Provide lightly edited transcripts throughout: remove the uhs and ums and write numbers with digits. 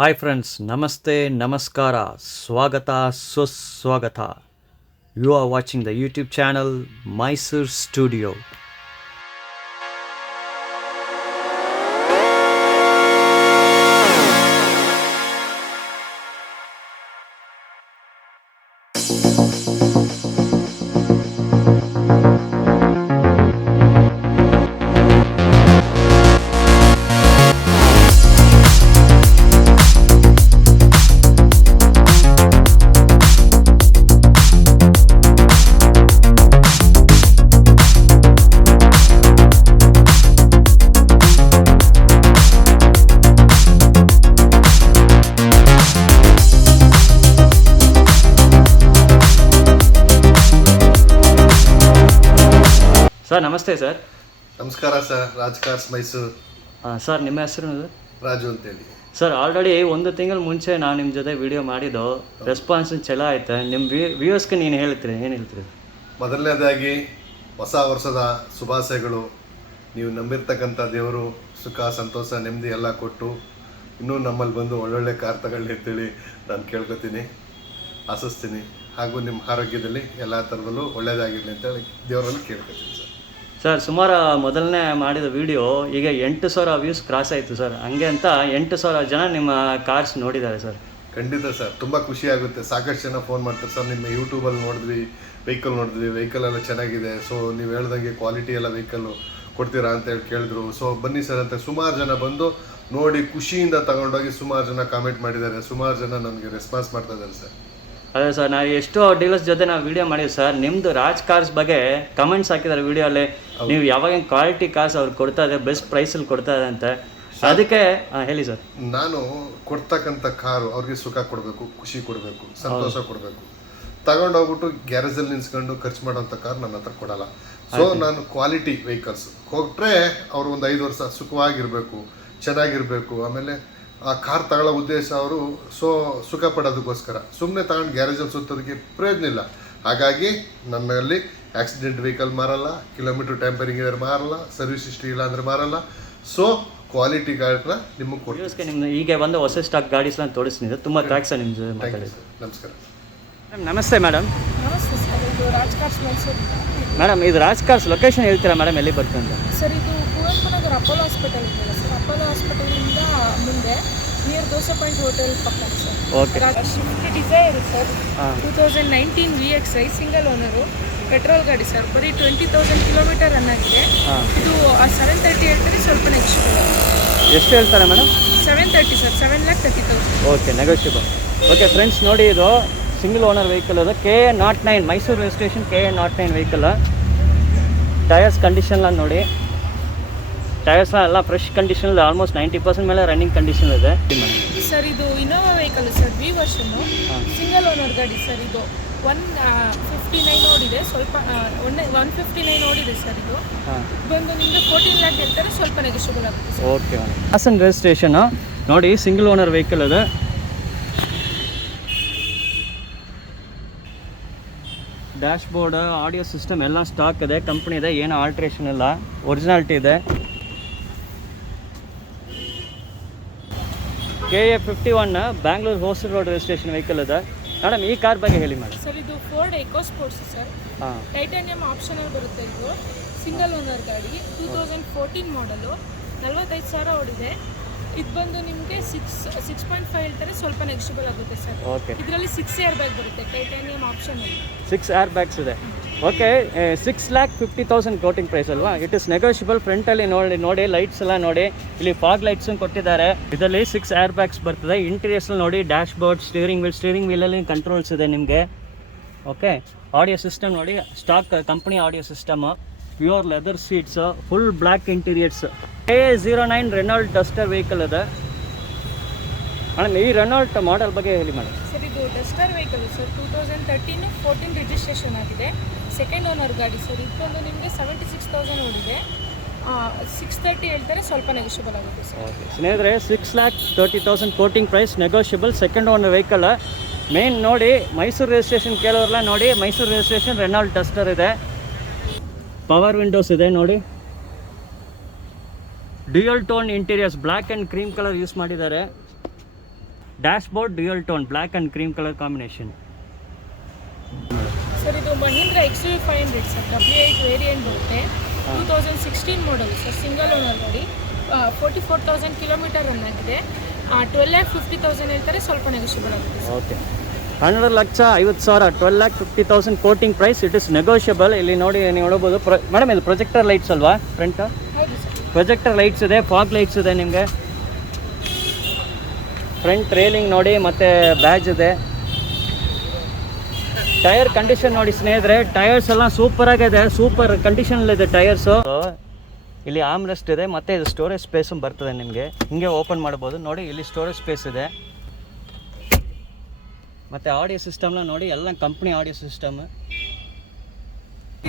Hi friends, ನಮಸ್ತೆ, ನಮಸ್ಕಾರ, ಸ್ವಾಗತ, ಸುಸ್ವಾಗತ. You are watching the YouTube channel Mysuru studio. Sir ನಮಸ್ತೆ. ಸರ್ ನಮಸ್ಕಾರ sir. Raj cars Mysuru. Sir ನಿಮ್ಮ ಹೆಸರು? ರಾಜು ಅಂತೇಳಿ. ಸರ್ ಆಲ್ರೆಡಿ ಒಂದು ತಿಂಗಳ ಮುಂಚೆ ನಾನು ನಿಮ್ಮ ಜೊತೆ ವಿಡಿಯೋ ಮಾಡಿದ್ದು, ರೆಸ್ಪಾನ್ಸ್ ಚಲೋ ಆಯ್ತು. ನಿಮ್ಮ ವ್ಯೂವರ್ಸ್ಗೆ ನೀನು ಏನು ಹೇಳ್ತೀರಿ? ಮೊದಲನೇದಾಗಿ ಹೊಸ ವರ್ಷದ ಶುಭಾಶಯಗಳು. ನೀವು ನಂಬಿರ್ತಕ್ಕಂಥ ದೇವರು ಸುಖ, ಸಂತೋಷ, ನೆಮ್ಮದಿ ಎಲ್ಲ ಕೊಟ್ಟು ಇನ್ನೂ ನಮ್ಮಲ್ಲಿ ಬಂದು ಒಳ್ಳೊಳ್ಳೆ ಕಾರ್ ತಗೊಳ್ಳಿ ಅಂತೇಳಿ ನಾನು ಕೇಳ್ಕೊತೀನಿ, ಆಶಿಸ್ತೀನಿ. ಹಾಗೂ ನಿಮ್ಮ ಆರೋಗ್ಯದಲ್ಲಿ ಎಲ್ಲ ಥರದಲ್ಲೂ ಒಳ್ಳೆಯದಾಗಿರಲಿ ಅಂತೇಳಿ ದೇವರಲ್ಲಿ ಕೇಳ್ಕೊತೀನಿ ಸರ್. ಸರ್ ಸುಮಾರು ಮೊದಲನೇ ಮಾಡಿದ ವಿಡಿಯೋ ಈಗ 8,000 ವ್ಯೂಸ್ ಕ್ರಾಸ್ ಆಯಿತು ಸರ್. ಹಂಗೆ ಅಂತ 8,000 ಜನ ನಿಮ್ಮ ಕಾರ್ಸ್ ನೋಡಿದ್ದಾರೆ ಸರ್. ಖಂಡಿತ ಸರ್, ತುಂಬ ಖುಷಿ ಆಗುತ್ತೆ. ಸಾಕಷ್ಟು ಜನ ಫೋನ್ ಮಾಡ್ತಾರೆ ಸರ್, ನಿಮ್ಮ ಯೂಟ್ಯೂಬಲ್ಲಿ ನೋಡಿದ್ವಿ, ವೆಹಿಕಲ್ ಎಲ್ಲ ಚೆನ್ನಾಗಿದೆ, ಸೊ ನೀವು ಹೇಳ್ದಂಗೆ ಕ್ವಾಲಿಟಿ ಎಲ್ಲ ವೆಹಿಕಲ್ಲು ಕೊಡ್ತೀರಾ ಅಂತೇಳಿ ಕೇಳಿದ್ರು. ಸೊ ಬನ್ನಿ ಸರ್ ಅಂತ ಸುಮಾರು ಜನ ಬಂದು ನೋಡಿ ಖುಷಿಯಿಂದ ತಗೊಂಡೋಗಿ ಸುಮಾರು ಜನ ಕಾಮೆಂಟ್ ಮಾಡಿದ್ದಾರೆ, ಸುಮಾರು ಜನ ನನಗೆ ರೆಸ್ಪಾನ್ಸ್ ಮಾಡ್ತಾ ಇದ್ದಾರೆ ಸರ್. ಅದೇ ಸರ್, ನಾವು ಎಷ್ಟೋ ಡೀಲರ್ಸ್ ಜೊತೆ ನಾವು ವಿಡಿಯೋ ಮಾಡಿದ್ವಿ ಸರ್. ನಿಮ್ಮದು ರಾಜ್ ಕಾರ್ಸ್ ಬಗ್ಗೆ ಕಮೆಂಟ್ಸ್ ಹಾಕಿದ್ದಾರೆ ವಿಡಿಯೋಲ್ಲಿ. ನೀವು ಯಾವಾಗ ಕ್ವಾಲಿಟಿ ಕಾರ್ಸ್ ಅವ್ರು ಕೊಡ್ತಾ ಇದೆ, ಬೆಸ್ಟ್ ಪ್ರೈಸಲ್ಲಿ ಕೊಡ್ತಾ ಇದೆ ಅಂತ. ಅದಕ್ಕೆ ಹೇಳಿ ಸರ್. ನಾನು ಕೊಡ್ತಕ್ಕಂಥ ಕಾರು ಅವ್ರಿಗೆ ಸುಖ ಕೊಡಬೇಕು, ಖುಷಿ ಕೊಡಬೇಕು, ಸಂತೋಷ ಕೊಡಬೇಕು. ತಗೊಂಡೋಗ್ಬಿಟ್ಟು ಗ್ಯಾರೇಜಲ್ಲಿ ನಿಲ್ಸ್ಕೊಂಡು ಖರ್ಚು ಮಾಡೋಂಥ ಕಾರ್ ನನ್ನ ಹತ್ರ ಕೊಡಲ್ಲ. ಸೊ ನಾನು ಕ್ವಾಲಿಟಿ ವೆಹಿಕಲ್ಸ್ ಕೊಟ್ಟರೆ ಅವರು ಒಂದು 5 ವರ್ಷ ಸುಖವಾಗಿರಬೇಕು, ಚೆನ್ನಾಗಿರಬೇಕು. ಆಮೇಲೆ ಆ ಕಾರ್ ತಗೊಳ್ಳೋ ಉದ್ದೇಶ ಅವರು ಸುಖ ಪಡೋದಕ್ಕೋಸ್ಕರ. ಸುಮ್ಮನೆ ತಗೊಂಡು ಗ್ಯಾರೇಜಲ್ಲಿ ಸುತ್ತೋದಕ್ಕೆ ಪ್ರಯೋಜನ ಇಲ್ಲ. ಹಾಗಾಗಿ ನನ್ನಲ್ಲಿ ಆಕ್ಸಿಡೆಂಟ್ ವೆಹಿಕಲ್ ಮಾರಲ್ಲ, ಕಿಲೋಮೀಟ್ರ್ ಟ್ಯಾಂಪರಿಂಗ್ ಇದ್ರೆ ಮಾರಲ್ಲ, ಸರ್ವಿಸ್ ಹಿಸ್ಟ್ರಿ ಇಲ್ಲ ಅಂದರೆ ಮಾರಲ್ಲ. ಸೊ ಕ್ವಾಲಿಟಿ ಗಾಡಿನ ನಿಮಗೆ ಕೊಡ್ತೀವಿ. ನಿಮ್ದು ಈಗ ಬಂದು ಹೊಸ ಸ್ಟಾಕ್ ಗಾಡೀಸ್ನ ತೋರಿಸ್ತಿದ್ದೆ. ತುಂಬ ಥ್ಯಾಂಕ್ಸ್ ಸರ್ ನಿಮ್ದು ಮಾತಾಡಿದ್ದು. ನಮಸ್ಕಾರ ಮೇಡಮ್. ನಮಸ್ತೆ ಮೇಡಮ್. ನಮಸ್ತೆ ಸರ್, ಇದು ರಾಜ್ ಕಾರ್ಸ್ ಮೈಸೂರು. ಮೇಡಮ್ ಇದು ರಾಜ್ ಕಾರ್ಸ್ ಲೊಕೇಶನ್ ಹೇಳ್ತೀರಾ ಮೇಡಮ್, ಎಲ್ಲಿ ಬರ್ತದೆ ಅಂತ? ಸರ್ ಇದು ಕುವೆಂಪು ನಗರ ಅಪೋಲೋ ಹಾಸ್ಪಿಟಲ್ ಇದೆಯಲ್ಲ ಸರ್, ಅಪೋಲೋ ಹಾಸ್ಪಿಟಲಿಂದ ಮುಂದೆ ನಿಯರ್ ದೋಸೆ ಪಾಯಿಂಟ್ ಹೋಟೆಲ್ ಪಕ್ಕ sir. Okay. Swift Dzire sir, 2019 VXI single owner, petrol ಗಾಡಿ ಸರ್. ಬರೀ 20,000 ಕಿಲೋಮೀಟರ್ ರನ್ ಆಗಿದೆ. ಇದು 730 ಹೇಳ್ತಾರೆ, ಸ್ವಲ್ಪ ನೆಕ್ಸ್ಟ್. ಎಷ್ಟು ಹೇಳ್ತಾರೆ madam? 730 sir, 7,30,000. Okay, negotiable. Okay friends, ನೋಡಿ ಇದು ಸಿಂಗಲ್ ಓನರ್ ವೆಹಿಕಲ್ ಅದು. KA09 Mysuru registration KA09 vehicle. Tyres condition ನೋಡಿ, ಟಯರ್ಸ್ ಎಲ್ಲ ಫ್ರೆಶ್ ಕಂಡೀಷನ್, ಆಲ್ಮೋಸ್ಟ್ 90% ಮೇಲೆ ರನ್ನಿಂಗ್ ಕಂಡೀಷನ್ ಇದೆ ಸರ್. ಇದು ಇನೋವಾ ವೆಹಿಕಲ್ ಸರ್, V ವರ್ಷನ್ನು, ಸಿಂಗಲ್ ಓನರ್ ಗಾಡಿ ಸರ್. ಇದು 159 ಓಡಿದೆ, ಸ್ವಲ್ಪ 159 ಓಡಿದೆ ಸರ್. ಇದು ಬಂದು ನಿಮಗೆ 14 lakh ಹೇಳ್ತಾರೆ, ಸ್ವಲ್ಪ ನೆಗೋಷಿಯಬಲ್ ಆಗುತ್ತೆ ಸರ್. ಓಕೆ. ಹಾಸನ್ ರಿಜಿಸ್ಟ್ರೇಷನ್ ನೋಡಿ, ಸಿಂಗಲ್ ಓನರ್ ವೆಹಿಕಲ್ ಅದು. ಡ್ಯಾಶ್ ಬೋರ್ಡ್, ಆಡಿಯೋ ಸಿಸ್ಟಮ್ ಎಲ್ಲ ಸ್ಟಾಕ್ ಇದೆ, ಕಂಪ್ನಿ ಇದೆ, ಏನು ಆಲ್ಟ್ರೇಷನ್ ಇಲ್ಲ, ಒರಿಜಿನಾಲಿಟಿ ಇದೆ. KA51 Bangalore hostel road registration vehicle ಇದೆ. ಮೇಡಮ್ ಈ ಕಾರ್ ಬಗ್ಗೆ ಹೇಳಿ ಮೇಡಮ್. ಸರ್ ಇದು Ford Eco Sports sir, titanium optional ಬರುತ್ತೆ. ಇದು ಸಿಂಗಲ್ ಓನರ್ ಗಾಡಿ, 2014 ಮಾಡಲು, 45,000 ಓಡಿದೆ. ಇದು ಬಂದು ನಿಮಗೆ 6.5 ಹೇಳ್ತಾರೆ, ಸ್ವಲ್ಪ ನೆಗೋಷಿಯಬಲ್ ಆಗುತ್ತೆ ಸರ್. ಓಕೆ. ಇದರಲ್ಲಿ 6 ಏರ್ ಬ್ಯಾಗ್ ಬರುತ್ತೆ, ಟೈಟಾನಿಯಂ ಆಪ್ಷನ್. 6 ಏರ್ ಬ್ಯಾಗ್ಸ್ ಇದೆ. ಓಕೆ. 6,50,000 ಕೋಟಿಂಗ್ ಪ್ರೈಸ್ ಅಲ್ವಾ? It is negotiable. ಫ್ರಂಟಲ್ಲಿ ನೋಡಿ ಲೈಟ್ಸ್ ಎಲ್ಲ ನೋಡಿ, ಇಲ್ಲಿ ಫಾಗ್ ಲೈಟ್ಸು ಕೊಟ್ಟಿದ್ದಾರೆ. ಇದರಲ್ಲಿ 6 ಏರ್ ಬ್ಯಾಗ್ಸ್ ಬರ್ತದೆ. ಇಂಟೀರಿಯರ್ಸಲ್ಲಿ ನೋಡಿ, ಡ್ಯಾಶ್ ಬೋರ್ಡ್, ಸ್ಟೀರಿಂಗ್ ವೀಲಲ್ಲಿ ಕಂಟ್ರೋಲ್ಸ್ ಇದೆ ನಿಮಗೆ. ಓಕೆ. ಆಡಿಯೋ ಸಿಸ್ಟಮ್ ನೋಡಿ, stock company audio system, pure leather seats, full black interiors. KA09 Renault Duster vehicle ಇದೆ. ಮೇಡಮ್ ಈ ರೆನಾಲ್ಟ್ ಮಾಡೆಲ್ ಬಗ್ಗೆ ಹೇಳಿ ಮೇಡಮ್. ಸರ್ ಇದು ಡಸ್ಟರ್ ವೆಹಿಕಲ್ ಸರ್, 2013-14 ರಿಜಿಸ್ಟ್ರೇಷನ್ ಆಗಿದೆ, ಸೆಕೆಂಡ್ ಓನರ್ ಗಾಡಿ ಸರ್. ಇದು ಬಂದು ನಿಮಗೆ 76,000 ಓಡಿದೆ, 630 ಹೇಳ್ತಾರೆ, ಸ್ವಲ್ಪ ನೆಗೋಷಿಯಬಲ್ ಆಗುತ್ತೆ ಸರ್. ಓಕೆ ಸ್ನೇಹಿತರೆ, 6,30,000 quoting price, negotiable, second owner vehicle. Main ನೋಡಿ, ಮೈಸೂರು ರಿಜಿಸ್ಟ್ರೇಷನ್ ಕೆಲವರೆಲ್ಲ ನೋಡಿ, ಮೈಸೂರು ರಿಜಿಸ್ಟ್ರೇಷನ್ ರೆನಾಲ್ಟ್ ಡಸ್ಟರ್ ಇದೆ. ಪವರ್ ವಿಂಡೋಸ್ ಇದೆ ನೋಡಿ, dual tone interiors, black and cream colour use ಮಾಡಿದ್ದಾರೆ. Dash board dual tone black and cream colour combination. Sir ಇದು Mahindra XUV500 sir W8 variant ಬರುತ್ತೆ. 2016 model sir, single owner ಗಾಡಿ. 44,000 kilometre run ಆಗಿದೆ. 12,50,000 ಹೇಳ್ತಾರೆ, ಸ್ವಲ್ಪ ನೆಗೋಷಿಯಬಲ್ ಆಗುತ್ತೆ. Okay, 12,50,000 12,50,000 quoting price. It is negotiable. ಇಲ್ಲಿ ನೋಡಿ ನೀವು ನೋಡ್ಬೋದು. ಮೇಡಮ್ ಇದು ಪ್ರೊಜೆಕ್ಟರ್ ಲೈಟ್ಸ್ ಅಲ್ವಾ ಫ್ರಂಟ್? ಹೌದು ಸರ್. ಪ್ರೊಜೆಕ್ಟರ್ ಲೈಟ್ಸ್ ಇದೆ, ಫಾಗ್ ಲೈಟ್ಸ್ ಇದೆ ನಿಮಗೆ. ಫ್ರಂಟ್ ರೇಲಿಂಗ್ ನೋಡಿ, ಮತ್ತು ಬ್ಯಾಜ್ ಇದೆ. ಟೈರ್ ಕಂಡೀಷನ್ ನೋಡಿ ಸ್ನೇಹಿತರೆ, ಟೈರ್ಸ್ ಎಲ್ಲ ಸೂಪರ್ ಆಗಿದೆ, ಸೂಪರ್ ಕಂಡೀಷನಲ್ಲಿದೆ ಟೈರ್ಸು. ಇಲ್ಲಿ ಆರ್ಮ್ರೆಸ್ಟ್ ಇದೆ, ಮತ್ತು ಇದು ಸ್ಟೋರೇಜ್ ಸ್ಪೇಸು ಬರ್ತದೆ ನಿಮಗೆ. ಹಿಂಗೆ ಓಪನ್ ಮಾಡ್ಬೋದು ನೋಡಿ, ಇಲ್ಲಿ ಸ್ಟೋರೇಜ್ ಸ್ಪೇಸ್ ಇದೆ. ಮತ್ತು ಆಡಿಯೋ ಸಿಸ್ಟಮ್ನ ನೋಡಿ, ಎಲ್ಲ ಕಂಪ್ನಿ ಆಡಿಯೋ ಸಿಸ್ಟಮ್.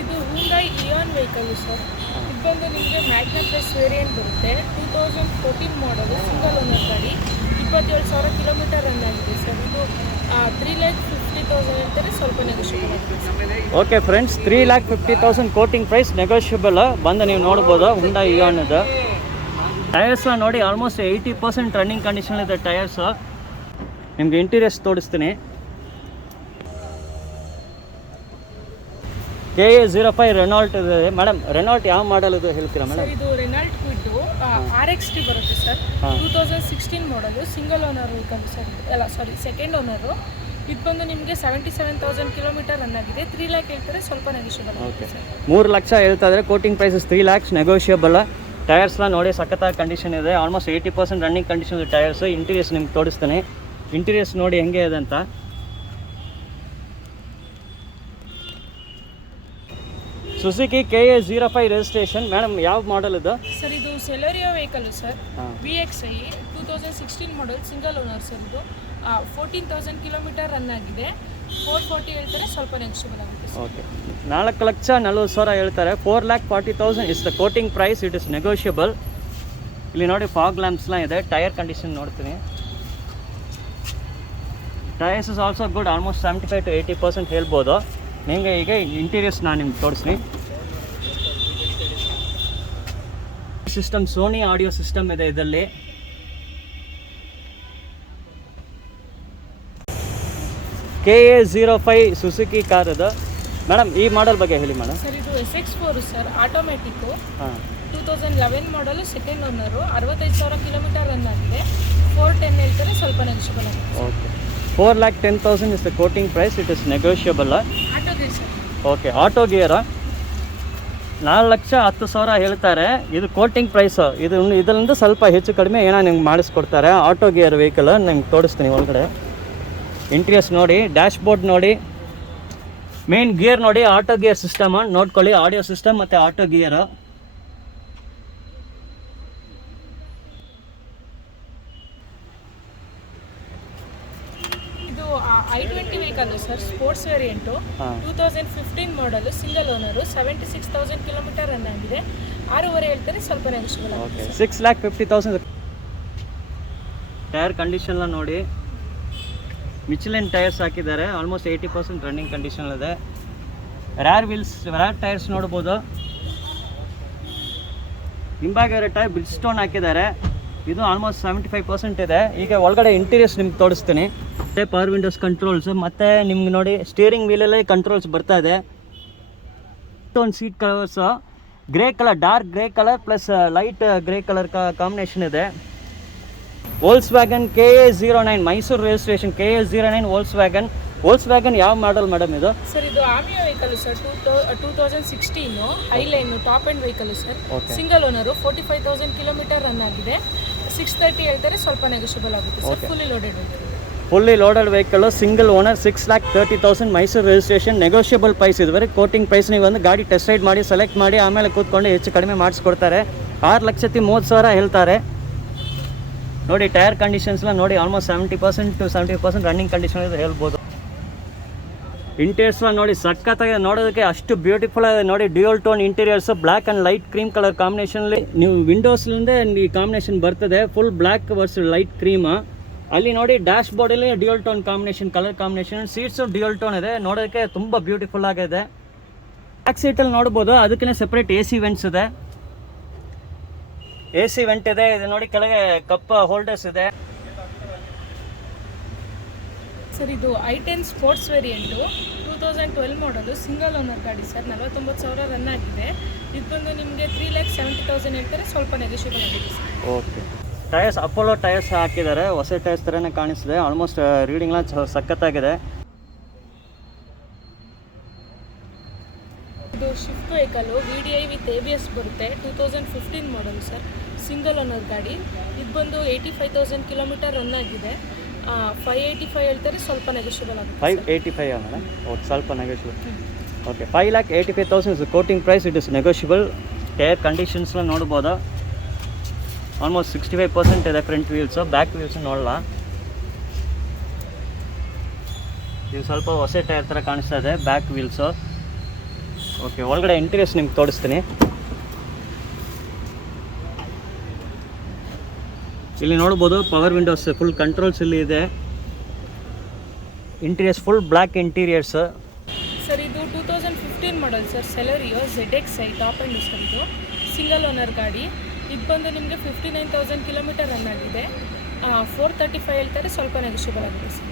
ಇದು Hyundai Eon ವೆಹಿಕಲ್ ಸರ್. ಇದು ಬಂದು ನಿಮಗೆ ಮ್ಯಾಗ್ನಾ ಪ್ಲಸ್ ವೇರಿಯಂಟ್ ಬರುತ್ತೆ. 2014 ಮಾಡಲು, ಸಿಂಗಲ್ ಓನರ್ ಗಾಡಿ. 27,000 ಕಿಲೋಮೀಟರ್ ರನ್ ಆಗಿದೆ ಸರ್. ಇದು 3,50,000 ಹೇಳ್ತಾರೆ, ಸ್ವಲ್ಪ ನೆಗೋಷಿಯಬಲ್ ಆಗುತ್ತೆ. Okay friends, 3,50,000 quoting price, negotiable. ಬಂದು ನೀವು ನೋಡ್ಬೋದು Hyundai Eon ಇದು. ಟೈರ್ಸ್ನ ನೋಡಿ, ಆಲ್ಮೋಸ್ಟ್ 80% ರನ್ನಿಂಗ್ ಕಂಡೀಷನ್ ಇದೆ ಟೈರ್ಸು. ನಿಮಗೆ ಇಂಟೀರಿಯರ್ಸ್ ತೋರಿಸ್ತೀನಿ. KA05 ರೆನಾಲ್ಟ್ ಇದೆ ಮೇಡಮ್. ರೆನಾಲ್ಟ್ ಯಾವ ಮಾಡಲ್ ಇದು ಹೇಳ್ತೀರಾ ಮೇಡಮ್? ಇದು ರೆನಾಲ್ಟ್ ಕ್ವಿಡ್ RXT ಬರುತ್ತೆ ಸರ್. 2016 ಮಾಡಲು, ಸಿಂಗಲ್ ಓನರ್ ವೆಹಿಕಲ್ ಸರ್. ಅಲ್ಲ ಸಾರಿ, ಸೆಕೆಂಡ್ ಓನರು. ಇದು ಬಂದು ನಿಮಗೆ 77,000 ಕಿಲೋಮೀಟರ್ ರನ್ ಆಗಿದೆ. 3 ಲ್ಯಾಕ್ ಹೇಳ್ತಾರೆ, ಸ್ವಲ್ಪ ನೆಗೋಷಿಯಬಲ್. ಓಕೆ, 3 ಲಕ್ಷ ಹೇಳ್ತಾ ಇದ್ದಾರೆ. Quoting prices 3 lakhs, negotiable. ಟೈರ್ಸ್ನ ನೋಡಿ, ಸಖತ್ತಾಗಿ ಕಂಡೀಷನ್ ಇದೆ. ಆಲ್ಮೋಸ್ಟ್ 80% ರನ್ನಿಂಗ್ ಕಂಡೀಷನ್ ಇದೆ ಟೈರ್ಸು. ಇಂಟೀರಿಯರ್ಸ್ ನಿಮ್ಗೆ ತೋರಿಸ್ತೀನಿ. ಇಂಟೀರಿಯರ್ಸ್ ನೋಡಿ ಹೆಂಗೆ ಇದೆ ಅಂತ. Suzuki KA05 registration. ಮೇಡಮ್ ಯಾವ ಮಾಡಲ್ ಇದು ಸರ್? ಇದು ಸೆಲೆರಿಯೋ ವೆಹಿಕಲ್ ಸರ್. VXI 2016 ಮಾಡಲ್, ಸಿಂಗಲ್ ಓನರ್ ಸರ್. ಇದು 14,000 ಕಿಲೋಮೀಟರ್ ರನ್ ಆಗಿದೆ. 440 ಹೇಳ್ತಾರೆ, ಸ್ವಲ್ಪ ನೆಗೋಷಿಯಬಲ್ ಆಗುತ್ತೆ. ಓಕೆ, 4,40,000 ಹೇಳ್ತಾರೆ. 4,40,000 is the quoting price. It is negotiable. ಇಲ್ಲಿ ನೋಡಿ, ಫಾಗ್ ಲ್ಯಾಂಪ್ಸ್ನ ಇದೆ. ಟೈರ್ ಕಂಡೀಷನ್ ನೋಡ್ತೀನಿ. Tyres is also good, almost 75 to 80% ಹೇಳ್ಬೋದು. ನಿಮಗೆ ಈಗ ಇಂಟೀರಿಯರ್ಸ್ ನಾನು ನಿಮ್ಗೆ ತೋರಿಸ್ತೀನಿ. ಸಿಸ್ಟಮ್ ಸೋನಿ ಆಡಿಯೋ ಸಿಸ್ಟಮ್ ಇದೆ ಇದರಲ್ಲಿ. KA05 ಸುಜುಕಿ ಕಾರ್ ಇದು. ಮೇಡಮ್ ಈ ಮಾಡಲ್ ಬಗ್ಗೆ ಹೇಳಿ ಮೇಡಮ್. ಸರ್ ಇದು SX4 ಸರ್, ಆಟೋಮೆಟಿಕ್ಕು. ಹಾಂ, 2011 ಮಾಡಲು, ಸೆಕೆಂಡ್ ಓನರು. 65,000 ಕಿಲೋಮೀಟರ್ ರನ್ ಆಗಿದೆ. 410 ಹೇಳ್ತಾರೆ, ಸ್ವಲ್ಪ ನೆಗೋಷಿಯಬಲ್ ಆಗುತ್ತೆ. Okay, 4,10,000 is the quoting price. It is negotiable. ಆಟೋಗೆ ಸರ್. ಓಕೆ, ಆಟೋ ಗಿಯರ್ 4,10,000 ಹೇಳ್ತಾರೆ. ಇದು ಕೋಟಿಂಗ್ ಪ್ರೈಸು. ಇದರಿಂದ ಸ್ವಲ್ಪ ಹೆಚ್ಚು ಕಡಿಮೆ ಏನೋ ನಿಮ್ಗೆ ಮಾಡಿಸ್ಕೊಡ್ತಾರೆ. ಆಟೋ ಗಿಯರ್ ವೆಹಿಕಲ್ ನಿಮ್ಗೆ ತೋರಿಸ್ತೀನಿ ಒಳಗಡೆ. ಇಂಟೀರಿಯರ್ಸ್ ನೋಡಿ, ಡ್ಯಾಶ್ ಬೋರ್ಡ್ ನೋಡಿ, ಮೇನ್ ಗಿಯರ್ ನೋಡಿ, ಆಟೋ ಗಿಯರ್ ಸಿಸ್ಟಮ್ ನೋಡ್ಕೊಳ್ಳಿ. ಆಡಿಯೋ ಸಿಸ್ಟಮ್ ಮತ್ತು ಆಟೋ ಗಿಯರ್. ಇದು I20 vehicle sir, sports variant. ಹಾಂ, 2015 ಮಾಡಲು, ಸಿಂಗಲ್ ಓನರು. 76,000 ಕಿಲೋಮೀಟರ್ ರನ್ ಆಗಿದೆ. 6.5 ಹೇಳ್ತಾರೆ, ಸ್ವಲ್ಪ ನೆಗೋಷಿಯಬಲ್ ಆಗುತ್ತೆ. 6,50,000. ಟೈರ್ ಕಂಡೀಷನ್ನ ನೋಡಿ, ಮಿಚಲಿನ್ ಟೈರ್ಸ್ ಹಾಕಿದ್ದಾರೆ. ಆಲ್ಮೋಸ್ಟ್ 80% ರನ್ನಿಂಗ್ ಕಂಡೀಷನ್ ಇದೆ. ರ್ಯಾರ್ ಟೈರ್ಸ್ ನೋಡ್ಬೋದು. ಹಿಂಭಾಗ ಟೈರ್ ಬ್ರಿಡ್ಜ್ಸ್ಟೋನ್ ಹಾಕಿದ್ದಾರೆ. ಇದು ಆಲ್ಮೋಸ್ಟ್ 75% ಇದೆ. ಈಗ ಒಳಗಡೆ ಇಂಟೀರಿಯರ್ಸ್ ನಿಮ್ಗೆ ತೋರಿಸ್ತೀನಿ. ಮತ್ತು ಪವರ್ ವಿಂಡೋಸ್ ಕಂಟ್ರೋಲ್ಸ್, ಮತ್ತು ನಿಮ್ಗೆ ನೋಡಿ ಸ್ಟೀರಿಂಗ್ ವೀಲಲ್ಲೇ ಕಂಟ್ರೋಲ್ಸ್ ಬರ್ತಾ ಇದೆ. ಒಂದು seat covers grey colour, dark grey colour plus light grey colour combination ಇದೆ. Volkswagen KA09 Mysuru registration. KA09 ವೋಲ್ಸ್ವ್ಯಾಗನ್ ಯಾವ ಮಾಡಲ್ ಮೇಡಮ್ ಇದು? ಸರ್ ಇದು Ameo vehicle sir. 2016 highline top end vehicle sir. Single owner. 45,000 kilometre run ಆಗಿದೆ. 630 ಹೇಳ್ತಾರೆ, ಸ್ವಲ್ಪ negotiable ಆಗುತ್ತೆ sir. Fully loaded vehicle, single owner. 6,30,000 Mysuru registration. Negotiable price. ಇದುವರೆ quoting price. ನೀವು ಒಂದು ಗಾಡಿ ಟೆಸ್ಟ್ ರೈಡ್ ಮಾಡಿ ಸೆಲೆಕ್ಟ್ ಮಾಡಿ ಆಮೇಲೆ ಕೂತ್ಕೊಂಡು ಹೆಚ್ಚು ಕಡಿಮೆ ಮಾಡಿಸ್ಕೊಡ್ತಾರೆ. 6,30,000 ಹೇಳ್ತಾರೆ. ನೋಡಿ ಟೈರ್ ಕಂಡೀಷನ್ಸ್ನ ನೋಡಿ, ಆಲ್ಮೋಸ್ಟ್ 70% to 75% ರನ್ನಿಂಗ್ ಕಂಡೀಷನ್ ಇದೆ ಹೇಳ್ಬೋದು. ಇಂಟೀರಿಯರ್ಸ್ನ ನೋಡಿ, ಸಖತ್ತಾಗಿ ನೋಡೋದಕ್ಕೆ ಅಷ್ಟು ಬ್ಯೂಟಿಫುಲ್ ಆಗಿದೆ ನೋಡಿ. Dual tone interiors, black and light cream colour ಕಾಂಬಿನೇಷನಲ್ಲಿ. ನೀವು ವಿಂಡೋಸ್ಲಿಂದ ಈ ಕಾಂಬಿನೇಷನ್ ಬರ್ತದೆ, full black versus light cream. ಅಲ್ಲಿ ನೋಡಿ ಡ್ಯಾಶ್ ಬೋರ್ಡಲ್ಲಿ dual tone combination, colour combination. Seats dual tone ಇದೆ, ನೋಡೋದಕ್ಕೆ ತುಂಬ ಬ್ಯೂಟಿಫುಲ್ ಆಗಿದೆ. ಬ್ಯಾಕ್ ಸೀಟಲ್ಲಿ ನೋಡ್ಬೋದು, ಅದಕ್ಕೇ ಸಪ್ರೇಟ್ AC ವೆಂಟ್ಸ್ ಇದೆ. AC ವೆಂಟ್ ಇದೆ. ಇದು ನೋಡಿ ಕೆಳಗೆ ಕಪ್ ಹೋಲ್ಡರ್ಸ್ ಇದೆ. ಸರ್ ಇದು i10 ಸ್ಪೋರ್ಟ್ಸ್ ವೇರಿಯಂಟು 2012 ಮಾಡಲು ಸಿಂಗಲ್ ಓನರ್ ಗಾಡಿ ಸರ್. 49,000 ರನ್ ಆಗಿದೆ. ಇದು ಬಂದು ನಿಮಗೆ 3,70,000 ಹೇಳ್ತಾರೆ, ಸ್ವಲ್ಪ ನೆಗೋಷಿಯಬಲ್ ಆಗಿದೆ sir. Okay. Tyres Apollo tyres ಹಾಕಿದ್ದಾರೆ, ಹೊಸ ಟೈರ್ಸ್ ಥರನೇ ಕಾಣಿಸ್ತಿದೆ. ಆಲ್ಮೋಸ್ಟ್ ರೀಡಿಂಗ್லாம் ಸಖತ್ತಾಗಿದೆ. ಇದು shift vehicle VDI with ABS ಬರುತ್ತೆ. 2015 ಮಾಡಲು ಸರ್, ಸಿಂಗಲ್ ಓನರ್ ಗಾಡಿ. ಇದು ಬಂದು 85,000 ಕಿಲೋಮೀಟರ್ ರನ್ ಆಗಿದೆ. 585 ಹೇಳ್ತಾರೆ, ಸ್ವಲ್ಪ ನೆಗೋಷಿಯಬಲ್ ಆಗುತ್ತೆ. 585 ಮೇಡಮ್? ಓಕೆ, ಸ್ವಲ್ಪ negotiable. Okay, 5,85,000 is quoting price. It is negotiable. Tyre ಕಂಡೀಷನ್ಸ್ನ ನೋಡ್ಬೋದು. ಆಲ್ಮೋಸ್ಟ್ 65% ಇದೆ ಫ್ರಂಟ್ ವೀಲ್ಸು. ಬ್ಯಾಕ್ ವೀಲ್ಸ್ ನೋಡಲ್ಲ. ಇದು ಸ್ವಲ್ಪ ಹೊಸ ಟೈರ್ ಥರ ಕಾಣಿಸ್ತಾ ಇದೆ ಬ್ಯಾಕ್ ವೀಲ್ಸು. ಓಕೆ, ಒಳಗಡೆ ಇಂಟೀರಿಯರ್ಸ್ ನಿಮ್ಗೆ ತೋರಿಸ್ತೀನಿ. ಇಲ್ಲಿ ನೋಡ್ಬೋದು ಪವರ್ ವಿಂಡೋಸ್, ಫುಲ್ ಕಂಟ್ರೋಲ್ಸ್ ಇಲ್ಲಿ ಇದೆ. Interiors full black interiors. Sir ಇದು 2015 model sir, Celerio ZXi top and sir. ಇದು ಸಿಂಗಲ್ ಓನರ್ ಗಾಡಿ. ಇದು ಬಂದು ನಿಮಗೆ 59,000 ಕಿಲೋಮೀಟರ್ ರನ್ ಆಗಿದೆ. 435 ಹೇಳ್ತಾರೆ, ಸ್ವಲ್ಪ ನೆಗೋಷಿಯಬಲ್ ಆಗಿದೆ ಸರ್.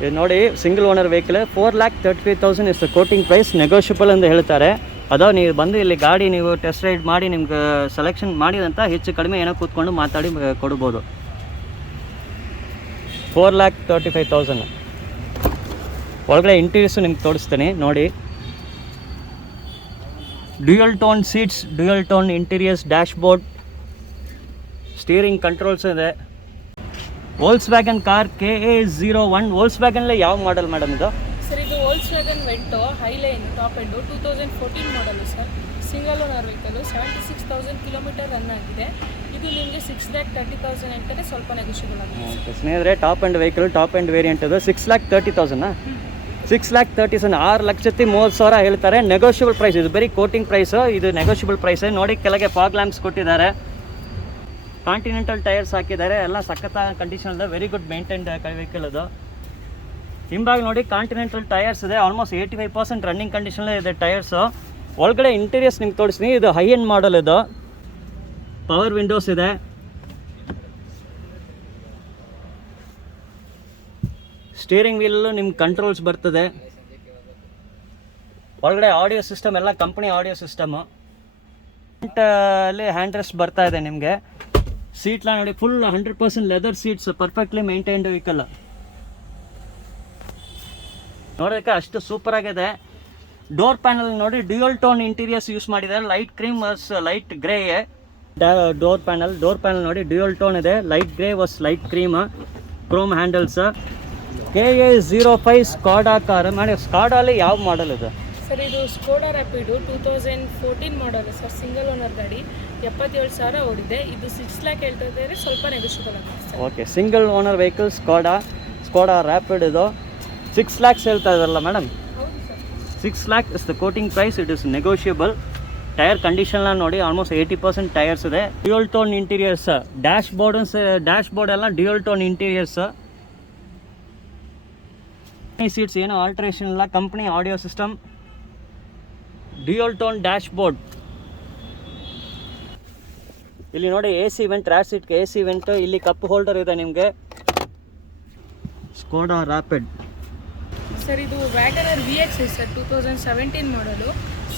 ಇದು ನೋಡಿ, single owner vehicle. 4,35,000 is quoting price. Negotiable ಅಂತ ಹೇಳ್ತಾರೆ. ಅದೋ ನೀವು ಬಂದು ಇಲ್ಲಿ ಗಾಡಿ ನೀವು ಟೆಸ್ಟ್ ರೈಡ್ ಮಾಡಿ ನಿಮ್ಗೆ ಸೆಲೆಕ್ಷನ್ ಮಾಡಿದಂಥ ಹೆಚ್ಚು ಕಡಿಮೆ ಏನೋ ಕೂತ್ಕೊಂಡು ಮಾತಾಡಿ ಕೊಡ್ಬೋದು. 4,35,000. ಒಳಗಡೆ ಇಂಟೀರಿಯರ್ಸು ನಿಮ್ಗೆ ತೋರಿಸ್ತೀನಿ ನೋಡಿ. Dual tone seats, dual tone interiors, dash board, steering controls ಇದೆ. Volkswagen car KA01. ವೋಲ್ಸ್ ವ್ಯಾಗನ್ಲೇ ಯಾವ ಮಾಡಲ್ ಮೇಡಮ್ ಇದು? ಸರ್ ಇದು Volkswagen Vento highline top end 2014 model sir. Single owner vehicle. 76,000 kilometre run ಆಗಿದೆ. ಇದು ನಿಮಗೆ 6,30,000 ಹೇಳ್ತಾರೆ, ಸ್ವಲ್ಪ ನೆಗೋಷಿಯಬಲ್ ಆಗಿದೆ. ಓಕೆ ಸ್ನೇಹಿತರೆ, top end vehicle, top end variant ಅದು. 6,30,000. 6,30,000, 6,30,000 ಹೇಳ್ತಾರೆ. Negotiable price. ಇದು ಬರೀ ಕೋಟಿಂಗ್ ಪ್ರೈಸು, ಇದು ನೆಗೋಷಿಯಬಲ್ ಪ್ರೈಸ್. ನೋಡಿ, ಕೆಳಗೆ ಫಾಗ್ ಲ್ಯಾಂಪ್ಸ್ ಕೊಟ್ಟಿದ್ದಾರೆ. ಕಾಂಟಿನೆಂಟಲ್ ಟೈರ್ಸ್ ಹಾಕಿದ್ದಾರೆ. ಎಲ್ಲ ಸಖತ್ತ ಕಂಡೀಷನ್ ಇದೆ. ವೆರಿ ಗುಡ್ ಮೇಂಟೈನ್ಡ್ ವೆಹಿಕಲ್ ಅದು. ಹಿಂಭಾಗ ನೋಡಿ, ಕಾಂಟಿನೆಂಟಲ್ ಟೈರ್ಸ್ ಇದೆ. ಆಲ್ಮೋಸ್ಟ್ 85% ರನ್ನಿಂಗ್ ಕಂಡೀಷನ್ಲೇ ಇದೆ ಟೈರ್ಸು. ಒಳಗಡೆ ಇಂಟೀರಿಯರ್ಸ್ ನಿಮ್ಗೆ ತೋರಿಸ್ತೀನಿ. ಇದು ಹೈ ಎಂಡ್ ಮಾಡಲ್ ಇದು. ಪವರ್ ವಿಂಡೋಸ್ ಇದೆ. ಸ್ಟೀರಿಂಗ್ ವೀಲಲ್ಲೂ ನಿಮ್ಗೆ ಕಂಟ್ರೋಲ್ಸ್ ಬರ್ತದೆ. ಒಳಗಡೆ ಆಡಿಯೋ ಸಿಸ್ಟಮ್ ಎಲ್ಲ ಕಂಪ್ನಿ ಆಡಿಯೋ ಸಿಸ್ಟಮು. ಫ್ರಂಟಲ್ಲಿ ಹ್ಯಾಂಡ್ ರೆಸ್ಟ್ ಬರ್ತಾ ಇದೆ ನಿಮಗೆ. ಸೀಟ್ಲ ನೋಡಿ, full 100% leather seats, perfectly maintained vehicle. ನೋಡೋದಕ್ಕೆ ಅಷ್ಟು ಸೂಪರ್ ಆಗಿದೆ. ಡೋರ್ ಪ್ಯಾನಲ್ ನೋಡಿ, ಡ್ಯೂಯಲ್ ಟೋನ್ ಇಂಟೀರಿಯರ್ಸ್ ಯೂಸ್ ಮಾಡಿದ್ದಾರೆ. Light cream versus light grey door panel ನೋಡಿ, ಡ್ಯೂಯಲ್ ಟೋನ್ ಇದೆ. Light grey versus light cream. Chrome handles. KA05 Skoda car. ಮಾಡಿ, ಸ್ಕಾಡಾಲಿ ಯಾವ ಮಾಡಲ್ ಇದೆ ಸರ್? ಇದು Skoda ರ್ಯಾಪಿಡು 2014 model sir. Single owner ಗಾಡಿ. 77,000 ಓಡಿದೆ. ಇದು 6 ಲ್ಯಾಕ್ ಹೇಳ್ತಾ ಇದ್ದಾರೆ, ಸ್ವಲ್ಪ ನೆಗೋಷಿಯಬಲ್ ಆಗಿದೆ sir. Okay, single owner vehicle Skoda Rapid ಇದು. 6 lakhs ಹೇಳ್ತಾ ಇದ್ದಾರಲ್ಲ ಮೇಡಮ್? ಹೌದು sir. 6 lakh is the quoting price. It is negotiable. Tyre ಕಂಡೀಷನ್ನ ನೋಡಿ, ಆಲ್ಮೋಸ್ಟ್ 80% ಟೈರ್ಸ್ ಇದೆ. Dual tone interiors. Dash board ಎಲ್ಲ ಡ್ಯೂಯಲ್ ಟೋನ್ ಇಂಟೀರಿಯರ್ಸ್. ಸೀಟ್ಸ್ ಏನೋ ಆಲ್ಟ್ರೇಷನ್ ಇಲ್ಲ. Company audio system. Dual tone dash board. ಇಲ್ಲಿ ನೋಡಿ, AC ವೆಂಟ್, ರ್ಯಾಟ್ ಸೀಟ್ಗೆ AC vent. ಇಲ್ಲಿ ಕಪ್ ಹೋಲ್ಡರ್ ಇದೆ ನಿಮಗೆ. ಸ್ಕೋಡಾ ರ್ಯಾಪಿಡ್ ಸರ್ ಇದು ವ್ಯಾಗನರ್ VXi ಸರ್. 2017 ಮಾಡಲು.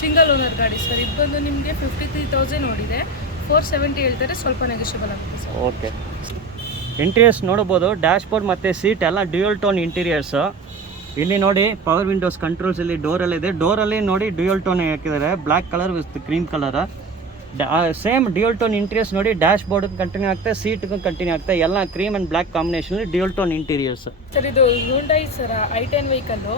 ಸಿಂಗಲ್ ಓನರ್ ಗಾಡಿ ಸರ್. ಇದು ಬಂದು ನಿಮಗೆ 53,000 ಓಡಿದೆ. 470 ಹೇಳ್ತಾರೆ, ಸ್ವಲ್ಪ ನೆಗೋಷಿಯಬಲ್ ಆಗುತ್ತೆ ಸರ್. ಓಕೆ, ಇಂಟೀರಿಯರ್ಸ್ ನೋಡ್ಬೋದು. ಡ್ಯಾಶ್ ಬೋರ್ಡ್ ಮತ್ತು ಸೀಟ್ ಎಲ್ಲ ಡ್ಯೂಯಲ್ ಟೋನ್ ಇಂಟೀರಿಯರ್ಸು. ಇಲ್ಲಿ ನೋಡಿ, ಪವರ್ ವಿಂಡೋಸ್ ಕಂಟ್ರೋಲ್ಸ್ ಇಲ್ಲಿ ಡೋರಲ್ಲಿದೆ. ಡೋರಲ್ಲಿ ನೋಡಿ ಡ್ಯೂಯಲ್ ಟೋನ್ ಹಾಕಿದ್ದಾರೆ, black colour with cream colour. Same dual tone interiors ನೋಡಿ. ಡ್ಯಾಶ್ ಬೋರ್ಡ್ ಕಂಟಿನ್ಯೂ ಆಗ್ತದೆ, ಸೀಟ್ಗೂ ಕಂಟಿನ್ಯೂ ಆಗ್ತದೆ. ಎಲ್ಲ cream and black combination dual tone interiors. Sir ಇದು ಹ್ಯುಂಡೈ ಸರ್ i10 ವೆಹಿಕಲ್ಲು.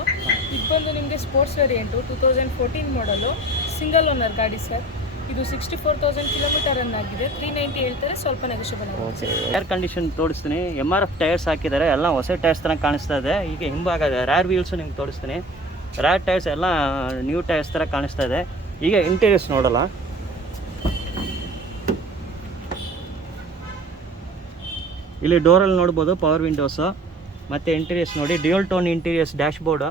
ಇದು ಬಂದು ನಿಮಗೆ sports variant 2014 model. Single owner ಗಾಡಿ ಸರ್. ಇದು 64,000 ಕಿಲೋಮೀಟರ್ ರನ್ ಆಗಿದೆ. 390 ಹೇಳ್ತಾರೆ, ಸ್ವಲ್ಪ ನೆಗೋಷಿಯಬಲ್ ಆಗುತ್ತೆ. ಓಕೆ, ಏರ್ ಕಂಡೀಷನ್ ತೋರಿಸ್ತೀನಿ. MRF ಟೈರ್ಸ್ ಹಾಕಿದ್ದಾರೆ. ಎಲ್ಲ ಹೊಸ ಟೈರ್ಸ್ ಥರ ಕಾಣಿಸ್ತಾ ಇದೆ. ಈಗ ಹಿಂಭಾಗ ರ್ಯಾರ್ ವೀಲ್ಸು ನಿಮ್ಗೆ ತೋರಿಸ್ತೀನಿ. ರ್ಯಾರ್ ಟೈರ್ಸ್ ಎಲ್ಲ ನ್ಯೂ ಟೈರ್ಸ್ ಥರ ಕಾಣಿಸ್ತಾ ಇದೆ. ಈಗ ಇಂಟೀರಿಯರ್ಸ್ ನೋಡೋಲ್ಲ. ಇಲ್ಲಿ ಡೋರಲ್ಲಿ ನೋಡ್ಬೋದು ಪವರ್ ವಿಂಡೋಸು ಮತ್ತು ಇಂಟೀರಿಯರ್ಸ್ ನೋಡಿ. Dual tone interiors. Dash board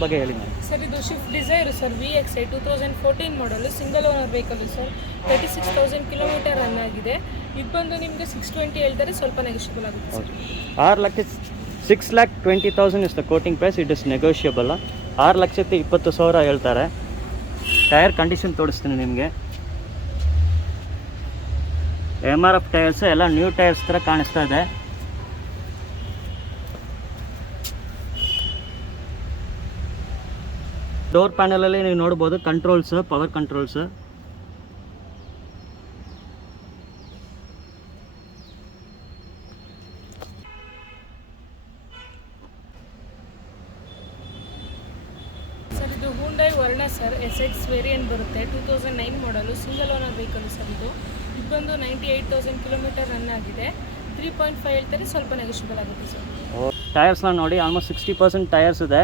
ಬಗ್ಗೆ ಹೇಳಿ ಮೇಡಮ್. ಸರ್ ಇದು Swift Dzire sir. VXi 2014 model. Single owner vehicle sir. 36,000 kilometre run ಆಗಿದೆ. ಇದು ಬಂದು ನಿಮಗೆ 620 ಹೇಳ್ತಾರೆ, ಸ್ವಲ್ಪ ನೆಗೋಷಿಯಬಲ್ ಆಗುತ್ತೆ sir. 6,20,000 is the quoting price. It is negotiable. 6,20,000 ಹೇಳ್ತಾರೆ. ಟೈರ್ ಕಂಡೀಷನ್ ತೋರಿಸ್ತೀನಿ ನಿಮಗೆ. MRF ಟೈರ್ಸ್ ಎಲ್ಲ ನ್ಯೂ ಟೈರ್ಸ್ ಥರ ಕಾಣಿಸ್ತಾ ಇದೆ. ಡೋರ್ ಪ್ಯಾನಲಲ್ಲಿ ನೀವು ನೋಡ್ಬೋದು ಕಂಟ್ರೋಲ್ಸ್, ಪವರ್ ಕಂಟ್ರೋಲ್ಸ್. ಸರ್ ಇದು ಹ್ಯುಂಡೈ ವರ್ಣ ಸರ್ SX ವೇರಿಯಂಟ್ ಬರುತ್ತೆ. 2009 ಮಾಡಲು, ಸಿಂಗಲ್ ಓನರ್ ವೆಹಿಕಲ್ ಸರ್ ಇದು. ಇದೊಂದು 98,000 ಕಿಲೋಮೀಟರ್ ರನ್ ಆಗಿದೆ. 3.5 ಹೇಳ್ತಾರೆ, ಸ್ವಲ್ಪ ನೆಗೋಷಿಯಬಲ್ ಆಗುತ್ತೆ ಸರ್. ಟೈರ್ಸ್ನ ನೋಡಿ, ಆಲ್ಮೋಸ್ಟ್ 60% ಟೈರ್ಸ್ ಇದೆ.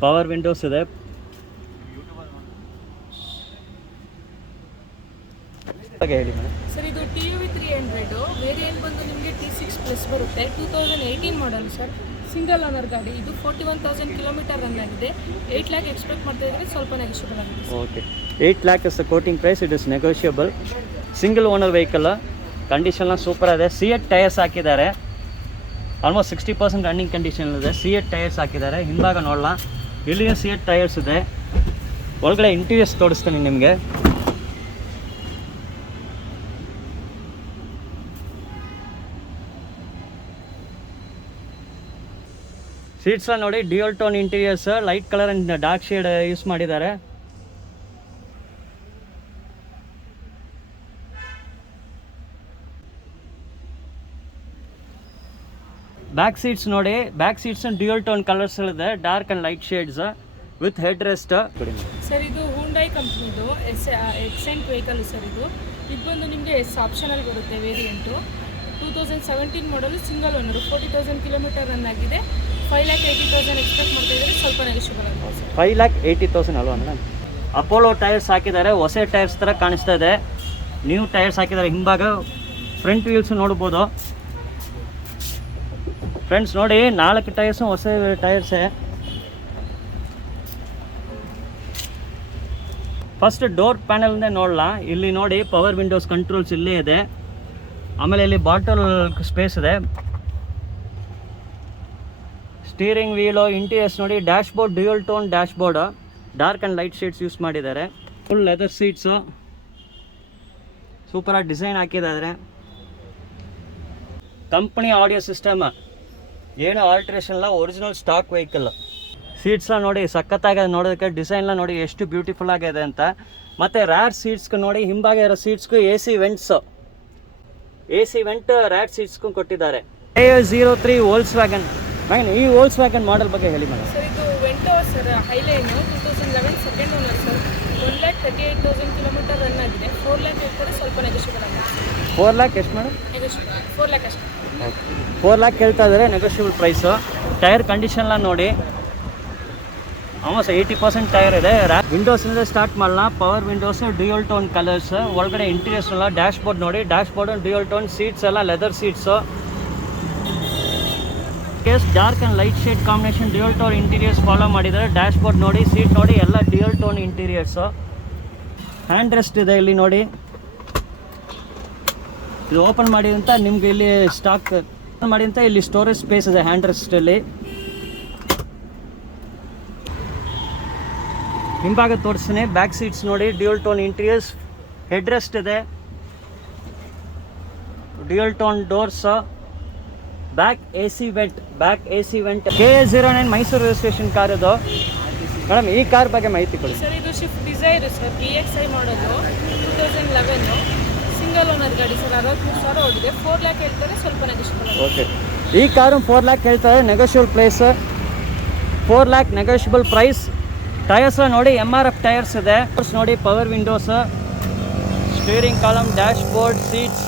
ಪವರ್ ವಿಂಡೋಸ್ ಇದೆ. ಹೇಳಿ ಮೇಡಮ್. ಸರ್ ಇದು TUV 300 ವೇರಿಯಂಟ್ ಬಂದು ನಿಮಗೆ T6 ಪ್ಲಸ್ ಬರುತ್ತೆ. 2018 ಮಾಡಲ್ ಸರ್, ಸಿಂಗಲ್ ಓನರ್ ಗಾಡಿ. ಇದು 41,000 ಕಿಲೋಮೀಟರ್ ರನ್ ಆಗಿದೆ. 8 ಲ್ಯಾಕ್ ಎಕ್ಸ್ಪೆಕ್ಟ್ ಮಾಡ್ತಾ ಇದ್ದಾರೆ, ಸ್ವಲ್ಪ ನೆಗೋಷಿಯಬಲ್ ಆಗುತ್ತೆ. Okay, 8 lakh is the quoting price. It is negotiable. Single owner vehicle, condition super ಇದೆ. C8 ಟೈರ್ಸ್ ಹಾಕಿದ್ದಾರೆ. ಆಲ್ಮೋಸ್ಟ್ 60% ರನ್ನಿಂಗ್ ಕಂಡೀಷನ್ ಇದೆ. C8 ಟೈರ್ಸ್ ಹಾಕಿದ್ದಾರೆ. ಹಿಂಭಾಗ ನೋಡಲ್ಲ, ಇಲ್ಲಿಯೂ C8 ಟೈರ್ಸ್ ಇದೆ. ಒಳಗಡೆ ಇಂಟೀರಿಯರ್ಸ್ ತೋರಿಸ್ತೀನಿ ನಿಮಗೆ. ಸೀಟ್ಸ್ ನೋಡಿ, dual tone interiors, light colour and dark shade use ಮಾಡಿದ್ದಾರೆ. ಬ್ಯಾಕ್ ಸೀಟ್ಸ್ ನೋಡಿ, back seats dual tone colours ಇದೆ, dark and light shades with head rest. Sir ಇದು ಹ್ಯುಂಡೈ ಕಂಪ್ನಿದು ಎಕ್ಸೆಂಟ್ ವೆಹಿಕಲ್ ಸರ್ ಇದು. ಇದು ಬಂದು ನಿಮಗೆ ಆಪ್ಷನಲ್ ಬರುತ್ತೆ ವೇರಿಯಂಟು. 2017 ಮಾಡಲು, ಸಿಂಗಲ್ ಓನರು. 40,000 ಕಿಲೋಮೀಟರ್ ರನ್ ಆಗಿದೆ. 5,80,000 ಎಕ್ಸ್ಪೆಕ್ಟ್ ಮಾಡ್ತಾ ಇದ್ದಾರೆ, ಸ್ವಲ್ಪ ನೆಗೋಷಿಯಬಲ್ ಆಗುತ್ತೆ ಸರ್. 5,80,000 ಅಲ್ವಾ ಮೇಡಮ್? ಅಪೋಲೋ ಟೈರ್ಸ್ ಹಾಕಿದ್ದಾರೆ. ಹೊಸ ಟೈರ್ಸ್ ಥರ ಕಾಣಿಸ್ತಾ ಇದೆ. ನ್ಯೂ ಟೈರ್ಸ್ ಹಾಕಿದ್ದಾರೆ. ಹಿಂಭಾಗ ಫ್ರಂಟ್ ವೀಲ್ಸ್ ನೋಡ್ಬೋದು ಫ್ರೆಂಡ್ಸ್. ನೋಡಿ, 4 ಟೈರ್ಸು ಹೊಸ ಟೈರ್ಸೇ. ಫಸ್ಟ್ ಡೋರ್ ಪ್ಯಾನಲ್ನೇ ನೋಡಲ್ಲ. ಇಲ್ಲಿ ನೋಡಿ, ಪವರ್ ವಿಂಡೋಸ್ ಕಂಟ್ರೋಲ್ಸ್ ಇಲ್ಲೇ ಇದೆ. ಆಮೇಲೆ ಇಲ್ಲಿ ಬಾಟಲ್ ಸ್ಪೇಸ್ ಇದೆ. ಸ್ಟೀರಿಂಗ್ ವೀಲು, ಇಂಟೀರಿಯರ್ಸ್ ನೋಡಿ, dash board dual tone dash board, dark and light shades use ಮಾಡಿದ್ದಾರೆ. ಫುಲ್ ಲೆದರ್ ಸೀಟ್ಸು, ಸೂಪರಾಗಿ ಡಿಸೈನ್ ಹಾಕಿದ್ದಾರೆ. ಕಂಪ್ನಿ ಆಡಿಯೋ ಸಿಸ್ಟಮ್, ಏನು ಆಲ್ಟ್ರೇಷನ್ ಇಲ್ಲ, ಒರಿಜಿನಲ್ ಸ್ಟಾಕ್ ವೆಹಿಕಲ್. ಸೀಟ್ಸ್ನ ನೋಡಿ, ಸಖತ್ತಾಗಿದೆ. ನೋಡೋದಕ್ಕೆ ಡಿಸೈನ್ಲ ನೋಡಿ ಎಷ್ಟು ಬ್ಯೂಟಿಫುಲ್ ಆಗಿದೆ ಅಂತ. ಮತ್ತು ರ್ಯಾಡ್ ಸೀಟ್ಸ್ಗೆ ನೋಡಿ, ಹಿಂಭಾಗ ಇರೋ ಸೀಟ್ಸ್ಗೂ AC ವೆಂಟ್ ರ್ಯಾಡ್ ಸೀಟ್ಸ್ಗೂ ಕೊಟ್ಟಿದ್ದಾರೆ. A03 Volkswagen. ಮೇಡಮ್, ಈ ವೋಲ್ಕ್ಸ್ವ್ಯಾಗನ್ ಮಾಡೆಲ್ ಬಗ್ಗೆ ಹೇಳಿ ಮೇಡಮ್. ಸರ್ ಇದು Vento sir, highline. 2011 second owner sir. 1,38,000 kilometre run ಆಗಿದೆ. 4 ಲ್ಯಾಕ್ ಹೇಳ್ತಾರೆ, ಸ್ವಲ್ಪ ನೆಗೋಷಿಯಬಲ್ ಆಗುತ್ತೆ. 4 ಲ್ಯಾಕ್ ಎಷ್ಟು ಮೇಡಮ್? ನೆಗೋಷಿಯಬಲ್ 4 ಲ್ಯಾಕ್ ಅಷ್ಟೇ. 4 ಲ್ಯಾಕ್ ಹೇಳ್ತಾ ಇದ್ದಾರೆ, ನೆಗೋಷಿಯಬಲ್ ಪ್ರೈಸು. ಟೈರ್ ಕಂಡೀಷನ್ಲ ನೋಡಿ, ಆಲ್ಮೋಸ್ಟ್ 80% ಟೈರ್ ಇದೆ. ವಿಂಡೋಸಿಂದ ಸ್ಟಾರ್ಟ್ ಮಾಡಲ್ಲ. Power windows, dual tone colours. ಒಳಗಡೆ ಇಂಟೀರಿಯರ್ಸ್ ಎಲ್ಲ ಡ್ಯಾಶ್ ಬೋರ್ಡ್ ನೋಡಿ, dash board dual tone. Seats ಎಲ್ಲ leather seats. Dark and light shade combination dual tone interiors follow ಮಾಡಿದ್ದಾರೆ. ಡ್ಯಾಶ್ ಬೋರ್ಡ್ ನೋಡಿ, ಸೀಟ್ ನೋಡಿ, ಎಲ್ಲ dual tone interiors. Hand rest ಇದೆ ಇಲ್ಲಿ ನೋಡಿ. ಇದು ಓಪನ್ ಮಾಡಿ ಅಂತ ನಿಮ್ಗೆ ಇಲ್ಲಿ ಸ್ಟಾಕ್ ಮಾಡಿ ಅಂತ ಇಲ್ಲಿ ಸ್ಟೋರೇಜ್ ಸ್ಪೇಸ್ ಇದೆ ಹ್ಯಾಂಡ್ ರೆಸ್ಟಲ್ಲಿ. ಹಿಂಭಾಗ ತೋರಿಸ್ತೀನಿ. ಬ್ಯಾಕ್ ಸೀಟ್ಸ್ ನೋಡಿ, dual tone interiors, head rest ಇದೆ, dual tone doors, back AC vent. KA09 Mysuru registration car ಇದು. ಮೇಡಮ್, ಈ ಕಾರ್ ಬಗ್ಗೆ ಮಾಹಿತಿ ಕೊಡಿ. ಸರ್ ಇದು ಶಿಫ್ಟ್ ಡಿಸೈರ್ ಸರ್, BXI ಮಾಡೋದು. 2011 ಸಿಂಗಲ್ ಓನರ್ ಗಾಡಿ ಸರ್. 63,000 ಓಡಿದೆ. 4 ಲ್ಯಾಕ್ ಹೇಳ್ತಾರೆ, ಸ್ವಲ್ಪ ನೆಗೋಷಿಯಬಲ್. ಓಕೆ, ಈ ಕಾರು 4 ಲ್ಯಾಕ್ ಹೇಳ್ತಾರೆ, negotiable price. 4 lakh negotiable price. Tyres ನೋಡಿ, MRF ಟೈರ್ಸ್ ಇದೆ. ನೋಡಿ, power windows, steering column, dashboard, seats,